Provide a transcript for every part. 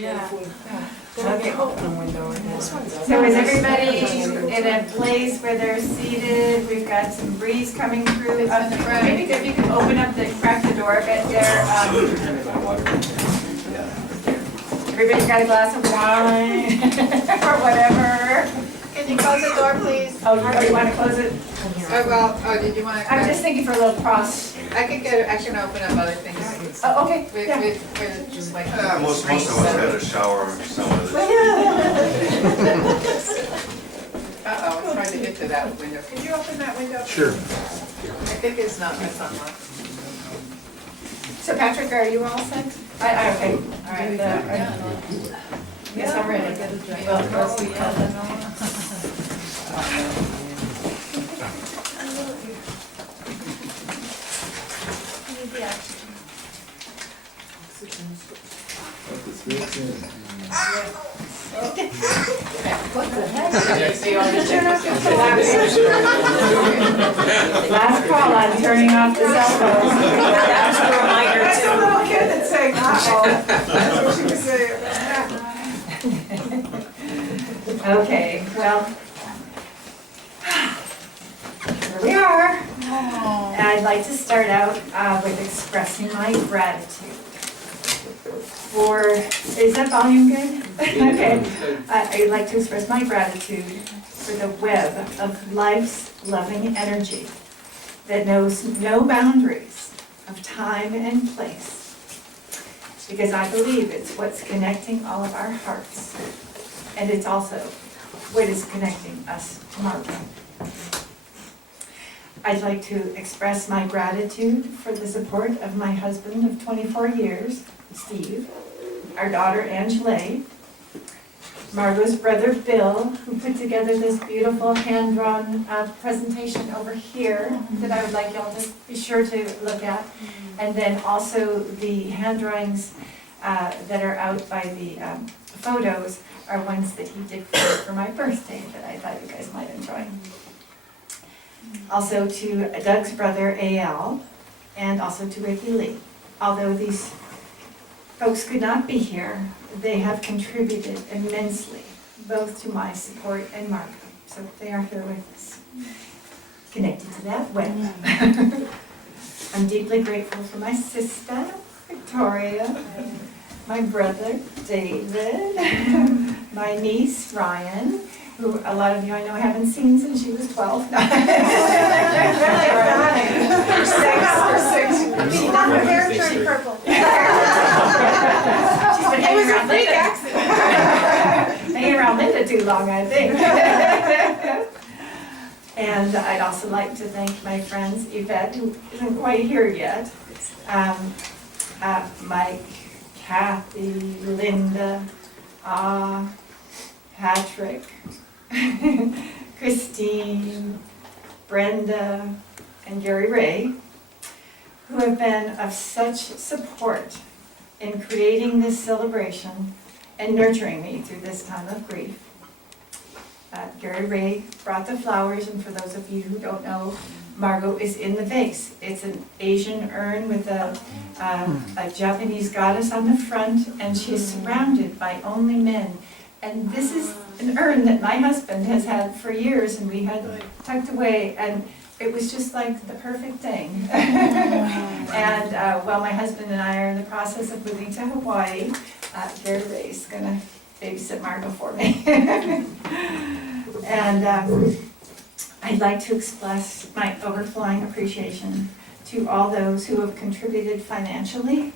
Yeah. Okay. Open window. So is everybody in a place where they're seated? We've got some breeze coming through. Maybe if you could open up crack the door a bit there. Everybody's got a glass of wine or whatever. Can you close the door, please? Oh, you want to close it? Did you want to? I'm just thinking for a little cross. I can open up other things. Oh, okay. Yeah. We're just like. Most of us had a shower some of it. Uh-oh, it's hard to get to that window. Can you open that window? Sure. I think it's unlocked. So Patrick, are you all set? Okay. All right. Yes, I'm ready. Last call on turning off the cell phones. That's a reminder That's a too. little kid that's saying, uh-oh. That's what she was saying. Okay, well, here we are. I'd like to start out with expressing my gratitude for, is that volume good? Okay. I'd like to express my gratitude for the web of life's loving energy that knows no boundaries of time and place, because I believe it's what's connecting all of our hearts, and it's also what is connecting us to Margo. I'd like to express my gratitude for the support of my husband of 24 years, Steve, our daughter Angela, Margo's brother Bill, who put together this beautiful hand-drawn presentation over here that I would like y'all to be sure to look at. And then also the hand drawings that are out by the photos are ones that he did for my birthday that I thought you guys might enjoy. Also to Doug's brother A.L. and also to Ricky Lee. Although these folks could not be here, they have contributed immensely, both to my support and Margo. So they are here with us, connected to that web. I'm deeply grateful for my sister, Victoria, my brother, David, my niece, Ryan, who a lot of you I know haven't seen since she was 12. She's Her hair turned purple. She's been hanging around Linda. Hanging around Linda too long, I think. And I'd also like to thank my friends Yvette, who isn't quite here yet, Mike, Kathy, Linda, Patrick, Christine, Brenda, and Gary Ray, who have been of such support in creating this celebration and nurturing me through this time of grief. Gary Ray brought the flowers, and for those of you who don't know, Margo is in the vase. It's an Asian urn with a Japanese goddess on the front, and she is surrounded by only men. And this is an urn that my husband has had for years, and we had tucked away, and it was just like the perfect thing. And while my husband and I are in the process of moving to Hawaii, Gary Ray's gonna babysit Margo for me. And I'd like to express my overflowing appreciation to all those who have contributed financially.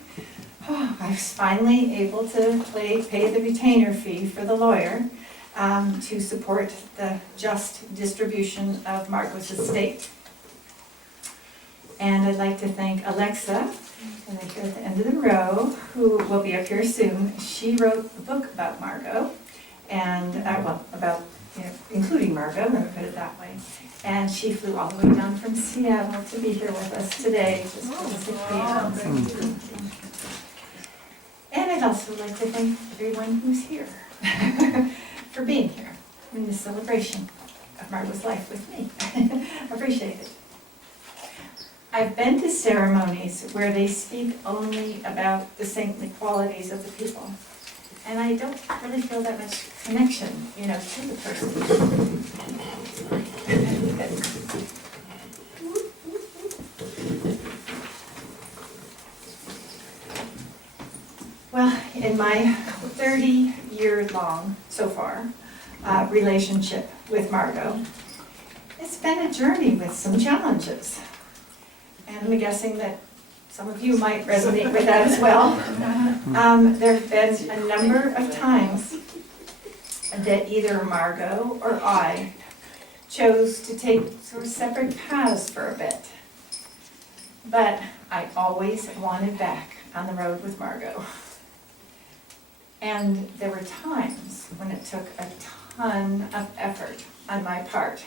I was finally able to pay the retainer fee for the lawyer to support the just distribution of Margo's estate. And I'd like to thank Alexa, and here at the end of the row, who will be up here soon. She wrote a book about Margo, and including Margo, let me put it that way. And she flew all the way down from Seattle to be here with us today, just for this occasion. And I'd also like to thank everyone who's here for being here in this celebration of Margo's life with me. Appreciate it. I've been to ceremonies where they speak only about the saintly qualities of the people. and I don't really feel that much connection, to the person. Well, in my 30-year-long, so far, relationship with Margo, it's been a journey with some challenges. And I'm guessing that some of you might resonate with that as well. There have been a number of times that either Margo or I chose to take sort of separate paths for a bit. But I always wanted back on the road with Margo. And there were times when it took a ton of effort on my part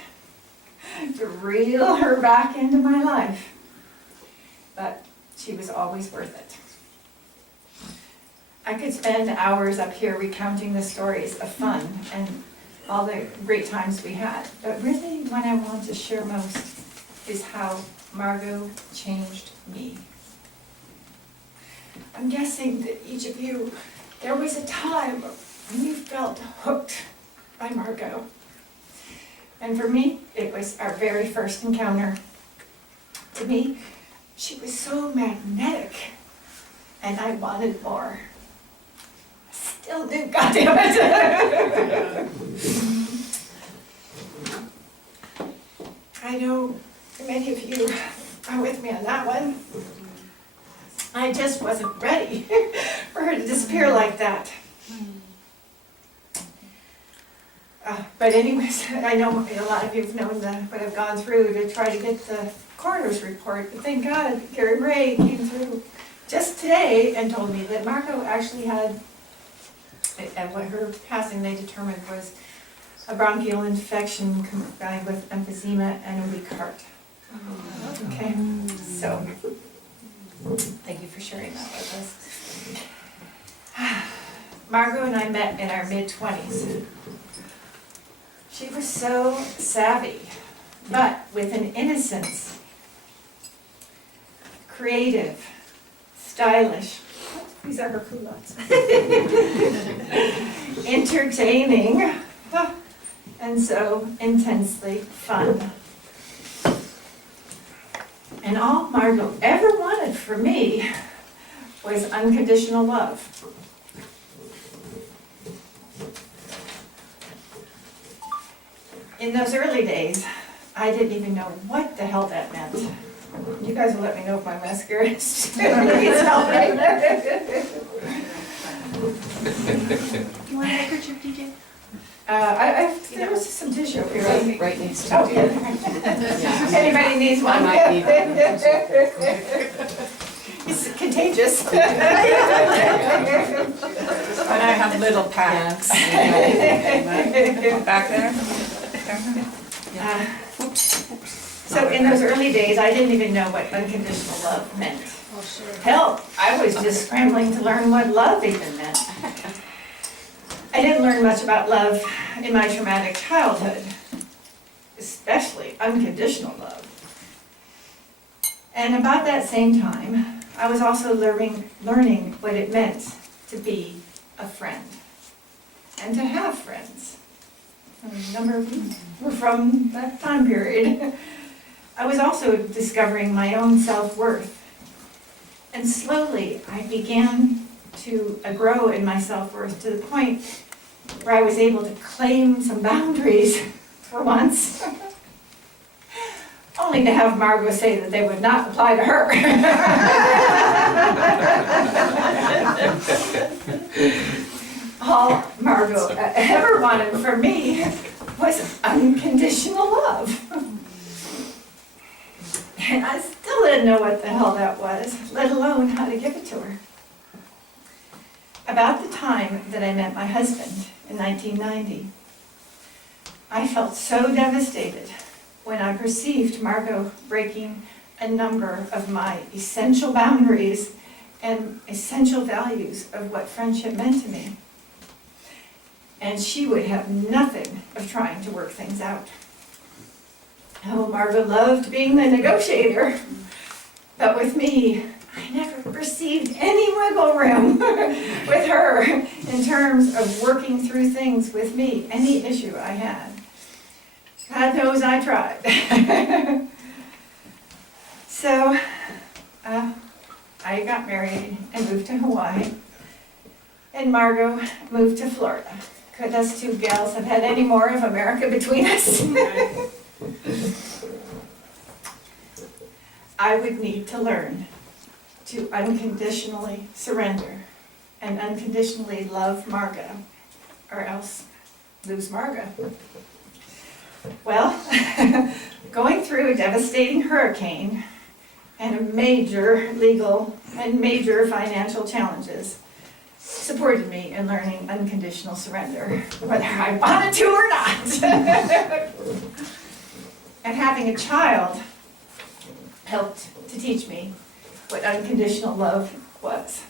to reel her back into my life. But she was always worth it. I could spend hours up here recounting the stories of fun and all the great times we had, but really what I want to share most is how Margo changed me. I'm guessing that each of you, there was a time when you felt hooked by Margo. And for me, it was our very first encounter. To me, she was so magnetic, and I wanted more. I still do, goddammit. I know many of you are with me on that one. I just wasn't ready for her to disappear like that. But anyways, I know a lot of you have known what I've gone through to try to get the coroner's report, but thank God Gary Ray came through just today and told me that Margo actually had, and what her passing they determined was a bronchial infection combined with emphysema and a weak heart. Okay, so thank you for sharing that with us. Margo and I met in our mid-20s. She was so savvy, but with an innocence, creative, stylish, these are her culottes, entertaining, and so intensely fun. And all Margo ever wanted from me was unconditional love. In those early days, I didn't even know what the hell that meant. You guys will let me know if my mascara is please help me. You want a handkerchief, DJ? There was some tissue up here. Right next to Oh, it. yeah. Anybody needs one? I might need one. It's contagious. And I have little packs. Back there? So in those early days, I didn't even know what unconditional love meant. Hell, I was just scrambling to learn what love even meant. I didn't learn much about love in my traumatic childhood, especially unconditional love. And about that same time, I was also learning what it meant to be a friend and to have friends. A number of you were from that time period. I was also discovering my own self-worth. And slowly I began to grow in my self-worth to the point where I was able to claim some boundaries for once. Only to have Margo say that they would not apply to her. All Margo ever wanted from me was unconditional love. And I still didn't know what the hell that was, let alone how to give it to her. About the time that I met my husband in 1990, I felt so devastated when I perceived Margo breaking a number of my essential boundaries and essential values of what friendship meant to me. And she would have nothing of trying to work things out. Oh, Margo loved being the negotiator, but with me, I never received any wiggle room with her in terms of working through things with me, any issue I had. God knows I tried. So, I got married and moved to Hawaii, and Margo moved to Florida. Could us two gals have had any more of America between us? I would need to learn to unconditionally surrender and unconditionally love Margo, or else lose Margo. Well, going through a devastating hurricane and a major legal and major financial challenges supported me in learning unconditional surrender, whether I wanted to or not. And having a child helped to teach me what unconditional love was.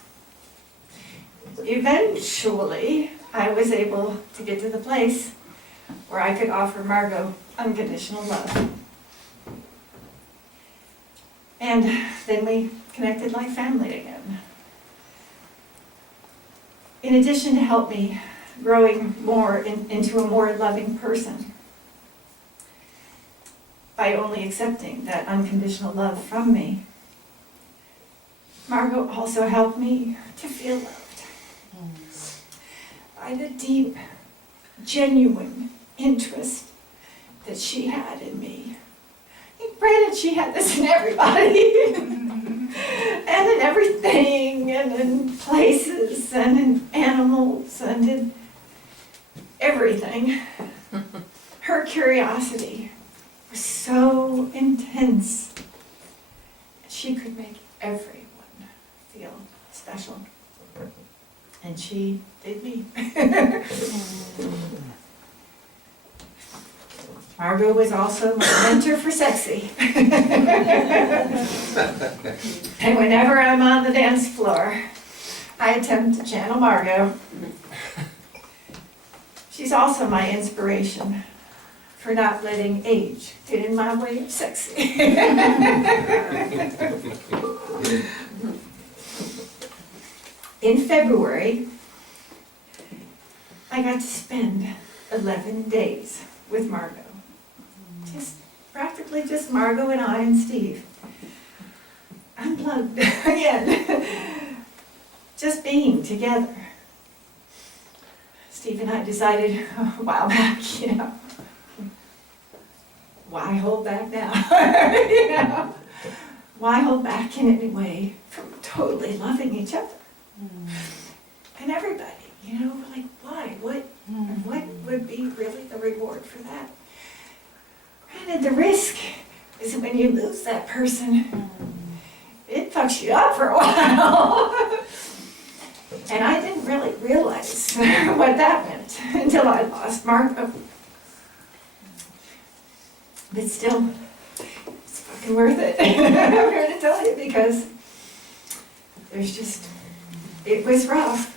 Eventually, I was able to get to the place where I could offer Margo unconditional love. And then we connected like family again. In addition to help me growing more into a more loving person, by only accepting that unconditional love from me, Margo also helped me to feel loved by the deep, genuine interest that she had in me. Granted, she had this in everybody, and in everything, and in places, and in animals, and in everything. Her curiosity was so intense, she could make everyone feel special. And she did me. Margo was also my mentor for sexy. And whenever I'm on the dance floor, I attempt to channel Margo. She's also my inspiration for not letting age get in my way of sexy. In February, I got to spend 11 days with Margo. Practically just Margo and I and Steve. Unplugged again. Just being together. Steve and I decided a while back, why hold back now? Why hold back in any way from totally loving each other? And everybody, like why? What would be really the reward for that? Granted, the risk is when you lose that person, it fucks you up for a while. And I didn't really realize what that meant until I lost Margo. But still, it's fucking worth it. I'm here to tell you, because it was rough.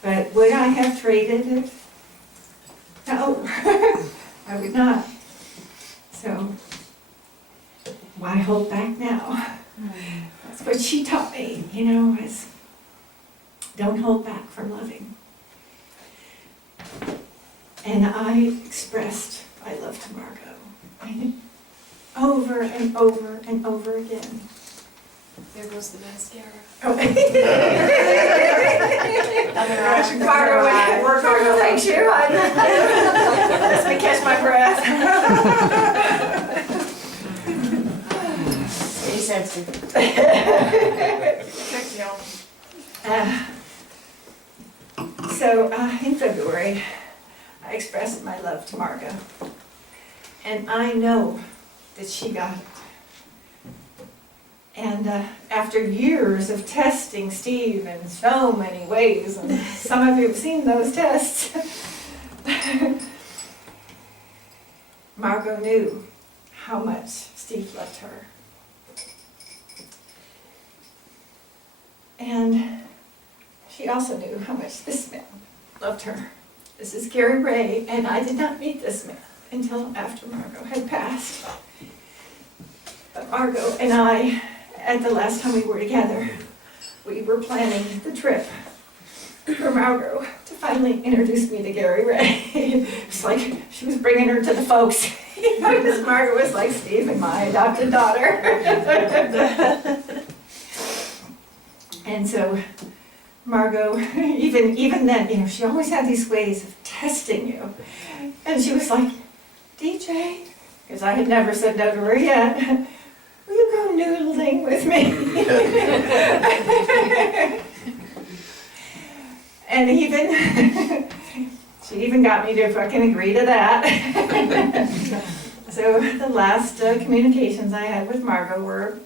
But would I have traded it? No, I would not. So, why hold back now? That's what she taught me, is don't hold back from loving. And I expressed my love to Margo over and over and over again. There goes the mascara. Oh. Margo, work on the leg shoe. Let me catch my breath. Stay sexy. So in February, I expressed my love to Margo. And I know that she got it. And after years of testing Steve in so many ways, and some of you have seen those tests, Margo knew how much Steve loved her. And she also knew how much this man loved her. This is Gary Ray, and I did not meet this man until after Margo had passed. But Margo and I at the last time we were together, we were planning the trip for Margo to finally introduce me to Gary Ray. It's like she was bringing her to the folks. Because Margo was like Steve and my adopted daughter. And so Margo, even then, she always had these ways of testing you. And she was like, DJ, because I had never said no to her yet, will you go noodling with me? And she even got me to fucking agree to that. So the last communications I had with Margo were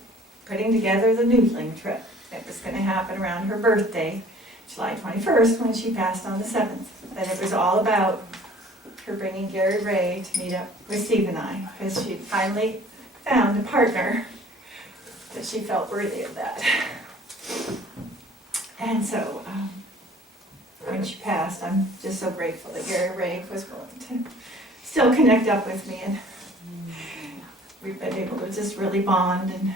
putting together the noodling trip. It was going to happen around her birthday, July 21st, when she passed on the 7th. That it was all about her bringing Gary Ray to meet up with Steve and I, because she finally found a partner that she felt worthy of that. And so when she passed, I'm just so grateful that Gary Ray was willing to still connect up with me, and we've been able to just really bond. And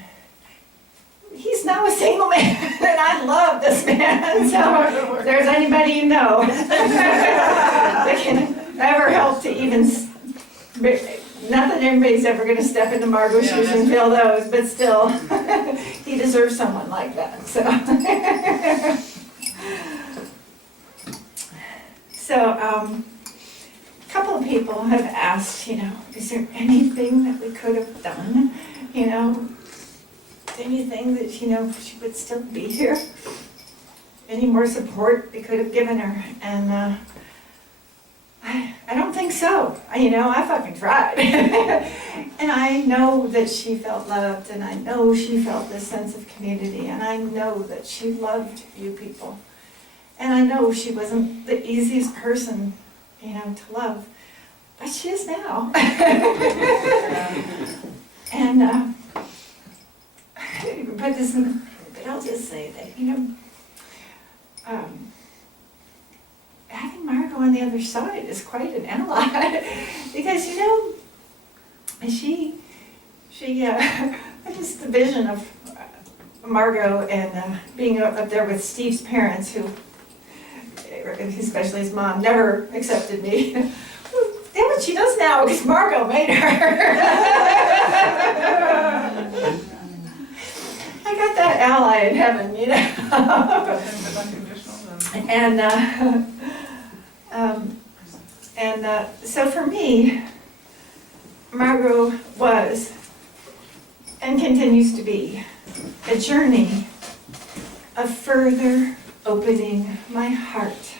he's now a single man, and I love this man. So if there's anybody you know that can ever help to even, not that anybody's ever going to step into Margo's shoes and fill those, but still, he deserves someone like that. So a couple of people have asked, is there anything that we could have done? Anything that, she would still be here? Any more support we could have given her? And I don't think so. I fucking tried. And I know that she felt loved, and I know she felt this sense of community, and I know that she loved you people. And I know she wasn't the easiest person, to love, but she is now. And but I'll just say that, having Margo on the other side is quite an ally. Because, she just the vision of Margo and being up there with Steve's parents, who, especially his mom, never accepted me. Damn it, she does now, because Margo made her. I got that ally in heaven, And so for me, Margo was and continues to be a journey of further opening my heart.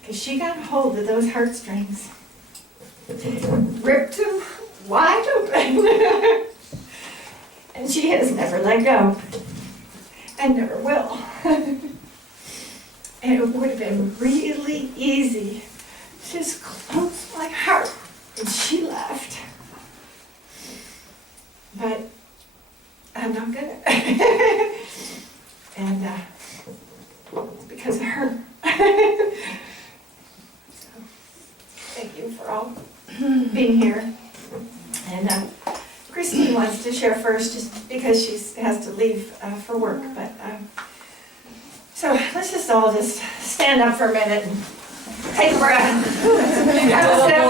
Because she got hold of those heartstrings, ripped them wide open, and she has never let go, and never will. And it would have been really easy to just close my heart, and she left. But I'm not gonna. And it's because of her. So, thank you for all being here. And Christine wants to share first, just because she has to leave for work. But so let's just all just stand up for a minute and take a breath. Have a sip.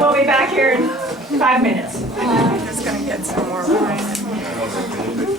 We'll be back here in 5 minutes. I'm just gonna get some more wine.